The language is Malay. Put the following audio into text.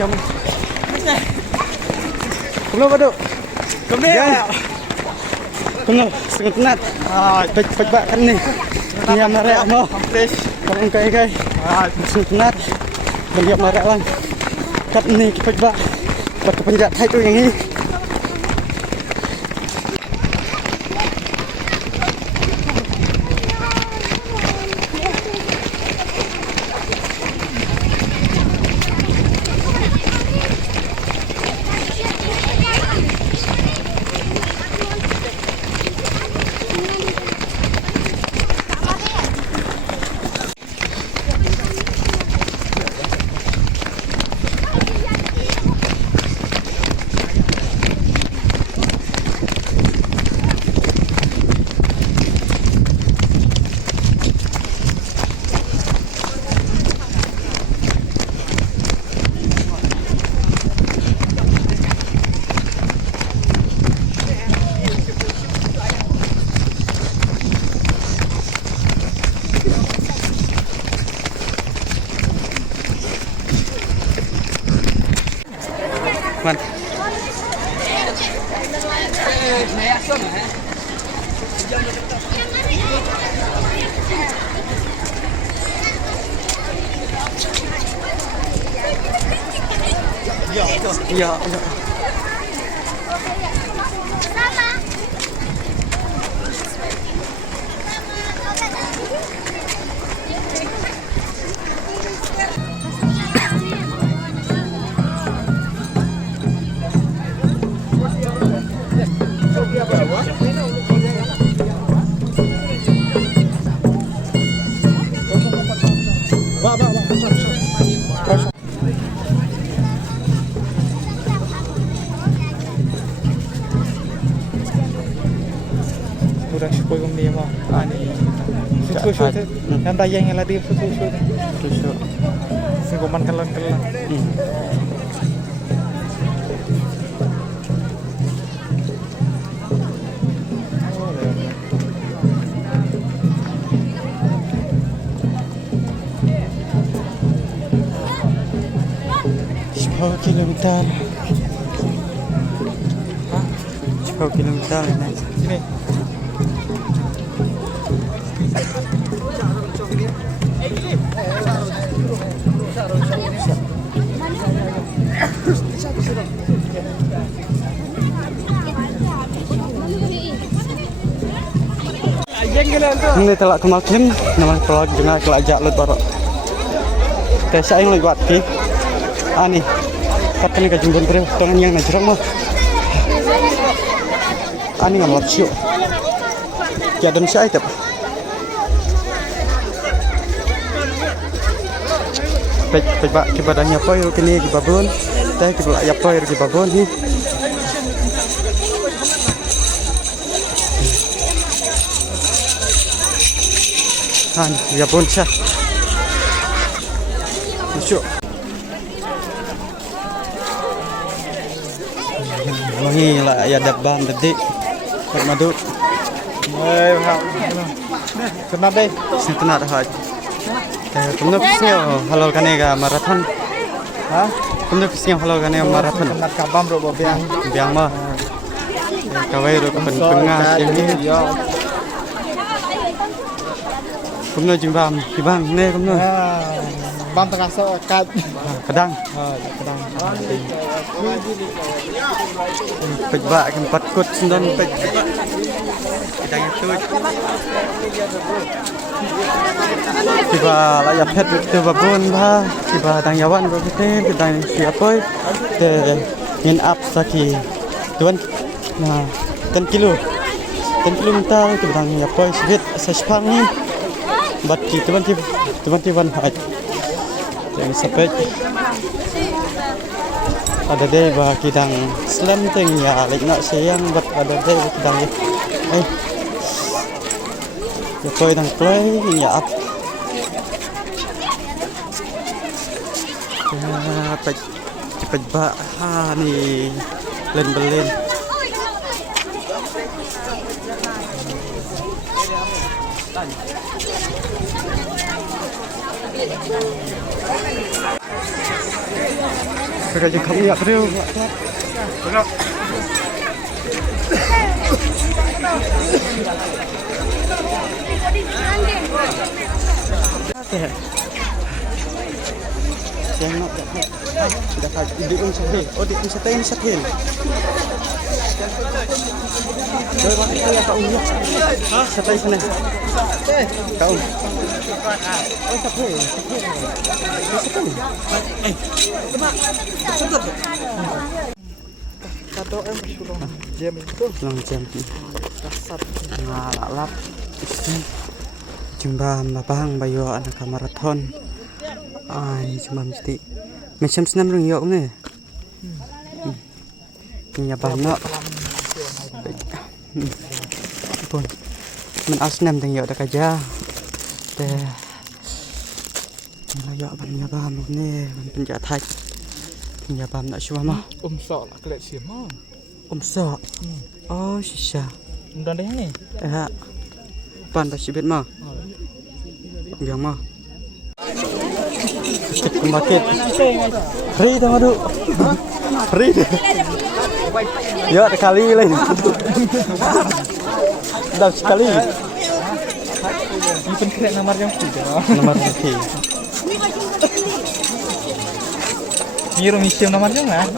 jam. Kumno ba do? Kumni. Kumno setengah tenat. Pek bak kan ni. Ni marek mo. Komplis. Kamu kai. Setengah tenat. Bagi marek lang. Kat ni pek bak. Bak kepenjat hai tu yang ni. Man. Ya. Udah syukur kami mah. Ani. Syukur. Yang tayang yang lagi syukur. Singgoman kelan. Kilometer. 10 kilometer ini. Sini. Ini telak kemakin, nama pelak jengah kelajak lu torok. Tesa yang lewat ki, ani, katanya kejumbun beri, tangan yang najrak mah. Ani ngamlap siu, kiadan si aitab. Pek bak kibadahnya apa yuk kini kibabun, teh kibulak apa yuk kibabun hi. Han, ya pun sah. Masuk. Mangi lah ya daban tadi. Pak madu. Kenapa deh? Sentenat haj. Kamu pisnya halal kanega marathon. Hah? Kamu pisnya halal kanega marathon. Sentenat kabam bro biang. Biang mah. Kawai ro pengah ini. Kamu jimbam, kibang ne kamu. Bam tengah so kat. Kadang. Kadang. Pek bak empat kut sendan pek. Kadang itu. Tiba layak pet tiba pun bah. Tiba tang yawan berarti kita siapa? Ngin up saki. Tuan. Nah, 10 kilo. 10 kilometer tiba tang yapo sedikit sespang ni. Bat kita teman haj. Yang sampai ada deh bah kidang selenting ya, lek nak sayang bat ada deh kidang ya. Ya koi dang play ya up. Ya pek bah ni belen. Kaya jeng kami ya bro. Yang nak sudah kaji di unsahil. Oh di unsahil ini sahil. Dari mana itu ya kau ya? Sahil sana. Kau. Oh sahil. Sahil. Kado jam itu Long jam. kasar. Ngalap. Jumba mabang bayo anak marathon. Ini cuma mesti macam senam rung yok ni. Punya banyak. Pun. Men asnam teng yok dak aja. Teh. Ni yok ban ya bam ni, ban penjat thai. Ya bam nak syua mah. Sok lah kelet sim mah. Sok. Oh, sisa. Mudah deh ni. Pan basi bet mah. Biang mah. Kumbakit. Free tau madu. Free. Yo sekali lain. Dah sekali. Ini penting nomor yang tiga. Nomor okey. Ini rumah sim nomornya nggak?